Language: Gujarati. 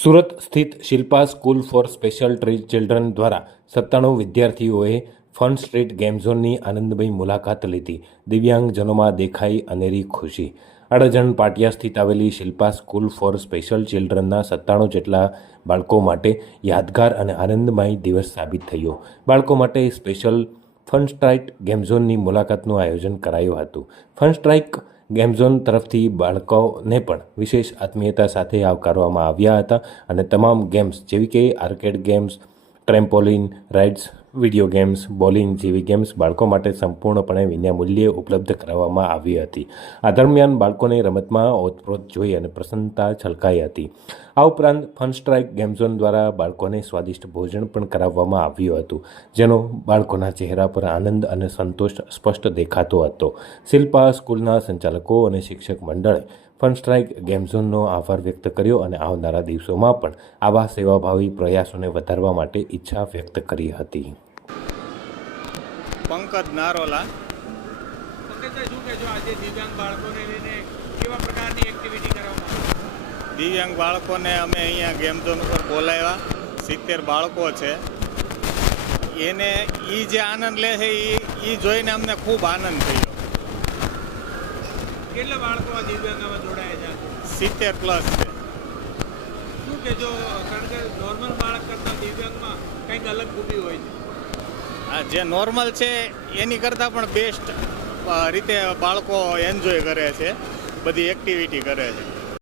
સુરત સ્થિત શિલ્પા સ્કૂલ ફોર સ્પેશિયલ ટ્રી ચિલ્ડ્રન દ્વારા સત્તાણું વિદ્યાર્થીઓએ ફન સ્ટ્રીટ ગેમ ઝોનની આનંદમય મુલાકાત લીધી. દિવ્યાંગજનોમાં દેખાઈ અનેરી ખુશી. અડજણ પાટિયા સ્થિત આવેલી શિલ્પા સ્કૂલ ફોર સ્પેશિયલ ચિલ્ડ્રનના સત્તાણું જેટલા બાળકો માટે યાદગાર અને આનંદમય દિવસ સાબિત થયો. બાળકો માટે સ્પેશિયલ ફન સ્ટ્રાઇક ગેમ ઝોનની મુલાકાતનું આયોજન કરાયું હતું. ફન સ્ટ્રાઇક ગેમ ઝોન તરફથી બાળકોને પણ વિશેષ આત્મીયતા સાથે આવકારવામાં આવ્યા હતા અને તમામ ગેમ્સ, જેવી કે arcade games trampoline rides video games, bowling જેવી ગેમ્સ બાળકો માટે સંપૂર્ણપણે વિનામૂલ્યે ઉપલબ્ધ કરાવવામાં આવી હતી. આ દરમિયાન બાળકોને રમતમાં ઓતપ્રોત જોઈ અને પ્રસન્નતા છલકાઈ હતી. આ ઉપરાંત ફન સ્ટ્રાઇક ગેમ દ્વારા બાળકોને સ્વાદિષ્ટ ભોજન પણ કરાવવામાં આવ્યું હતું, જેનો બાળકોના ચહેરા પર આનંદ અને સંતોષ સ્પષ્ટ દેખાતો હતો. શિલ્પા, સ્કૂલના સંચાલકો અને શિક્ષક મંડળે ફન સ્ટ્રાઇક ગેમ ઝોનનો આભાર વ્યક્ત કર્યો અને આવનારા દિવસોમાં પણ આવા સેવાભાવી પ્રયાસોને વધારવા માટે ઈચ્છા વ્યક્ત કરી હતી. પંકજ નારોલા. દિવ્યાંગ બાળકોને લઈને કેવા પ્રકારની એક્ટિવિટી કરવામાં આવી? દિવ્યાંગ બાળકોને અમે અહીંયા ગેમ ઝોન ઉપર બોલાવ્યા. સિત્તેર બાળકો છે. એને એ જે આનંદ લે છે એ એ જોઈને અમને ખૂબ આનંદ થયો. કેટલા બાળકો આ દિવ્યાંગમાં જોડાયા છે? સિત્તેર પ્લસ છે. શું જો કારણ કે નોર્મલ બાળક કરતાં દિવ્યાંગમાં કંઈક અલગ ખૂબી હોય છે. આ જે નોર્મલ છે એની કરતાં પણ બેસ્ટ રીતે બાળકો એન્જોય કરે છે બધી એક્ટિવિટી કરે છે.